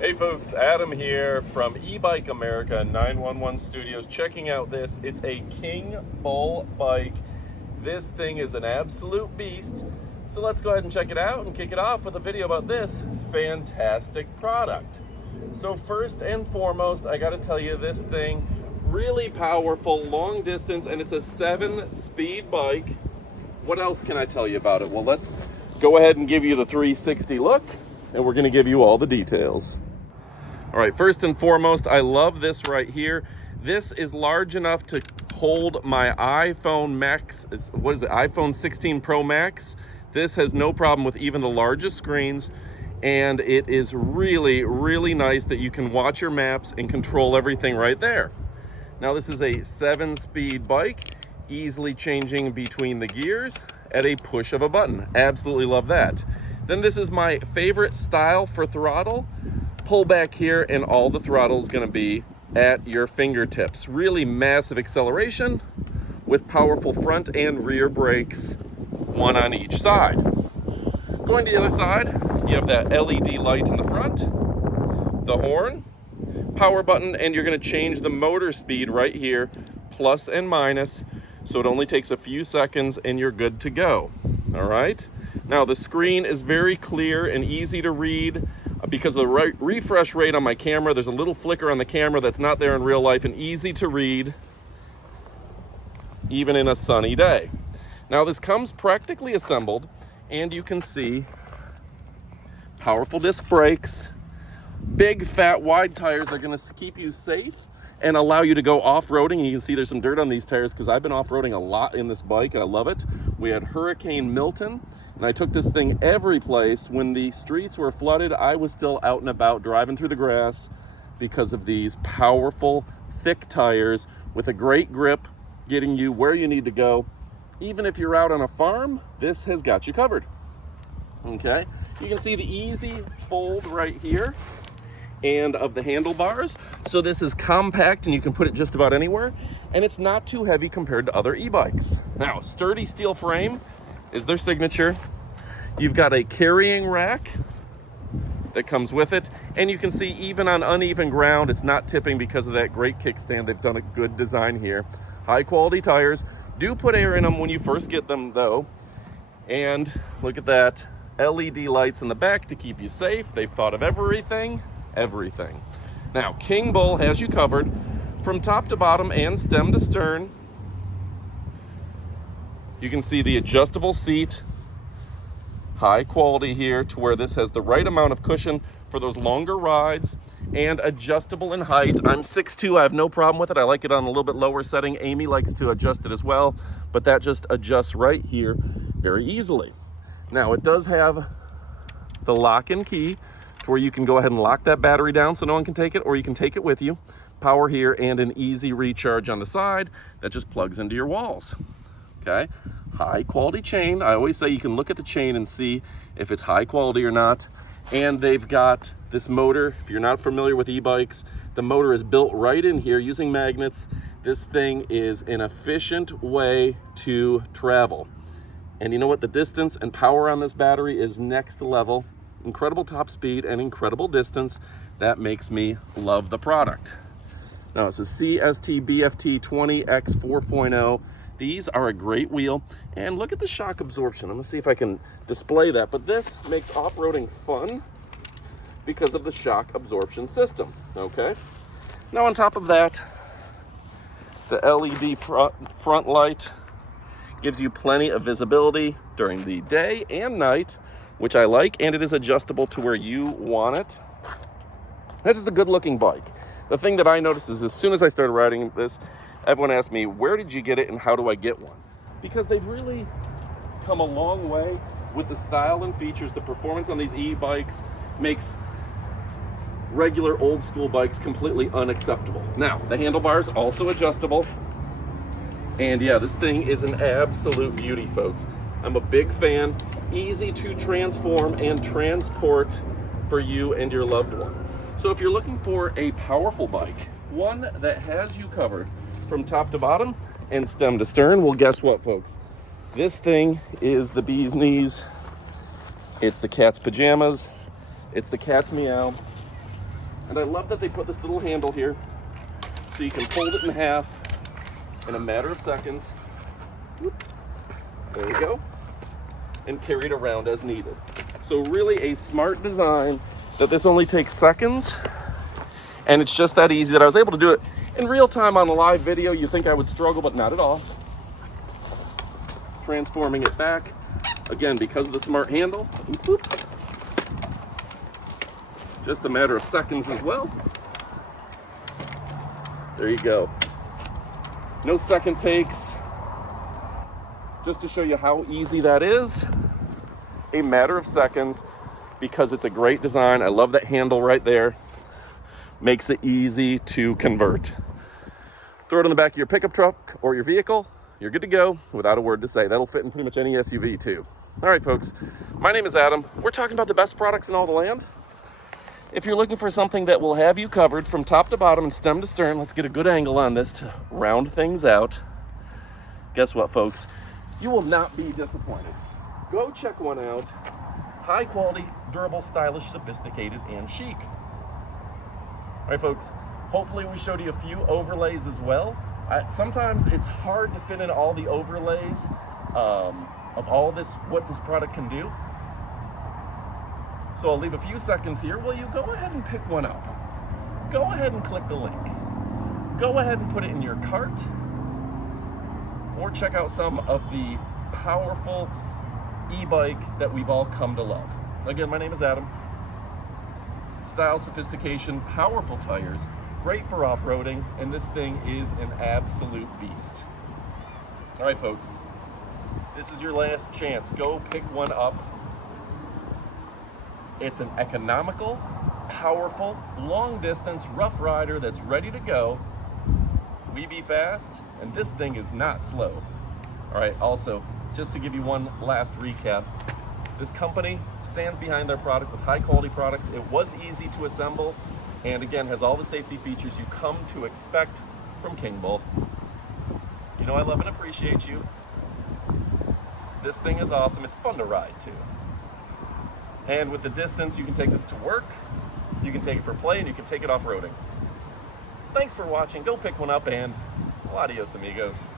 Hey folks, Adam here from eBike America 911 Studios, checking out this. It's a Kingbull bike. This thing is an absolute beast. So let's go ahead and check it out and kick it off with a video about this fantastic product. So first and foremost, I gotta tell you, this thing, really powerful, long distance, and it's a 7-speed bike. What else can I tell you about it? Well, let's go ahead and give you the 360 look, and we're gonna give you all the details. All right, first and foremost, I love this right here. This is large enough to hold my iPhone Max, what is it, iPhone 16 Pro Max. This has no problem with even the largest screens, and it is really, really nice that you can watch your maps and control everything right there. Now, this is a 7-speed bike, easily changing between the gears at a push of a button. Absolutely love that. Then this is my favorite style for throttle. Pull back here and all the throttle is going to be at your fingertips. Really massive acceleration with powerful front and rear brakes, one on each side. Going to the other side, you have that LED light in the front, the horn, power button, and you're going to change the motor speed right here, plus and minus, so it only takes a few seconds and you're good to go. All right. Now the screen is very clear and easy to read. Because of the refresh rate on my camera, there's a little flicker on the camera that's not there in real life, and easy to read even in a sunny day. Now this comes practically assembled, and you can see powerful disc brakes, big fat wide tires are going to keep you safe and allow you to go off-roading. You can see there's some dirt on these tires because I've been off-roading a lot in this bike and I love it. We had Hurricane Milton, and I took this thing every place. When the streets were flooded, I was still out and about driving through the grass because of these powerful, thick tires with a great grip, getting you where you need to go. Even if you're out on a farm, this has got you covered. Okay, you can see the easy fold right here and of the handlebars. So this is compact and you can put it just about anywhere, and it's not too heavy compared to other e-bikes. Now, sturdy steel frame is their signature. You've got a carrying rack that comes with it, and you can see even on uneven ground, it's not tipping because of that great kickstand. They've done a good design here. High quality tires. Do put air in them when you first get them though. And look at that, LED lights in the back to keep you safe. They've thought of everything. Now, Kingbull has you covered from top to bottom and stem to stern. You can see the adjustable seat, high quality here to where this has the right amount of cushion for those longer rides, and adjustable in height. I'm 6'2", I have no problem with it. I like it on a little bit lower setting. Amy likes to adjust it as well, but that just adjusts right here very easily. Now, it does have the lock and key to where you can go ahead and lock that battery down so no one can take it, or you can take it with you. Power here and an easy recharge on the side that just plugs into your walls. Okay, high quality chain. I always say you can look at the chain and see if it's high quality or not. And they've got this motor. If you're not familiar with e-bikes, the motor is built right in here using magnets. This thing is an efficient way to travel. And you know what? The distance and power on this battery is next level. Incredible top speed and incredible distance. That makes me love the product. Now, it's a CST BFT 20X 4.0. These are a great wheel, and look at the shock absorption. I'm gonna see if I can display that, but this makes off-roading fun because of the shock absorption system, okay? Now, on top of that, the LED front light gives you plenty of visibility during the day and night, which I like, and it is adjustable to where you want it. That is a good-looking bike. The thing that I noticed is as soon as I started riding this, everyone asked me, where did you get it and how do I get one? Because they've really come a long way with the style and features. The performance on these e-bikes makes regular old school bikes completely unacceptable. Now, the handlebars also adjustable. And yeah, this thing is an absolute beauty, folks. I'm a big fan. Easy to transform and transport for you and your loved one. So if you're looking for a powerful bike, one that has you covered from top to bottom and stem to stern, well, guess what, folks? This thing is the bee's knees. It's the cat's pajamas. It's the cat's meow. And I love that they put this little handle here so you can fold it in half in a matter of seconds. Whoop. There you go. And carry it around as needed. So really a smart design that this only takes seconds, and it's just that easy that I was able to do it in real time on a live video. You think I would struggle, but not at all. Transforming it back, again, because of the smart handle. Whoop. Just a matter of seconds as well. There you go. No second takes. Just to show you how easy that is. A matter of seconds, because it's a great design. I love that handle right there. Makes it easy to convert. Throw it on the back of your pickup truck or your vehicle. You're good to go without a word to say. That'll fit in pretty much any SUV too. All right, folks, my name is Adam. We're talking about the best products in all the land. If you're looking for something that will have you covered from top to bottom and stem to stern, let's get a good angle on this to round things out. Guess what, folks? You will not be disappointed. Go check one out. High quality, durable, stylish, sophisticated, and chic. All right, folks, hopefully we showed you a few overlays as well. Sometimes it's hard to fit in all the overlays of all this, what this product can do. So I'll leave a few seconds here. Will you go ahead and pick one up? Go ahead and click the link. Go ahead and put it in your cart, or check out some of the powerful e-bike that we've all come to love. Again, my name is Adam. Style, sophistication, powerful tires, great for off-roading, and this thing is an absolute beast. All right, folks, this is your last chance. Go pick one up. It's an economical, powerful, long-distance rough rider that's ready to go. We be fast, and this thing is not slow. All right, also, just to give you one last recap, this company stands behind their product with high-quality products. It was easy to assemble, and again, has all the safety features you come to expect from Kingbull. You know I love and appreciate you. This thing is awesome. It's fun to ride, too. And with the distance, you can take this to work, you can take it for play, and you can take it off-roading. Thanks for watching. Go pick one up, and adios, amigos.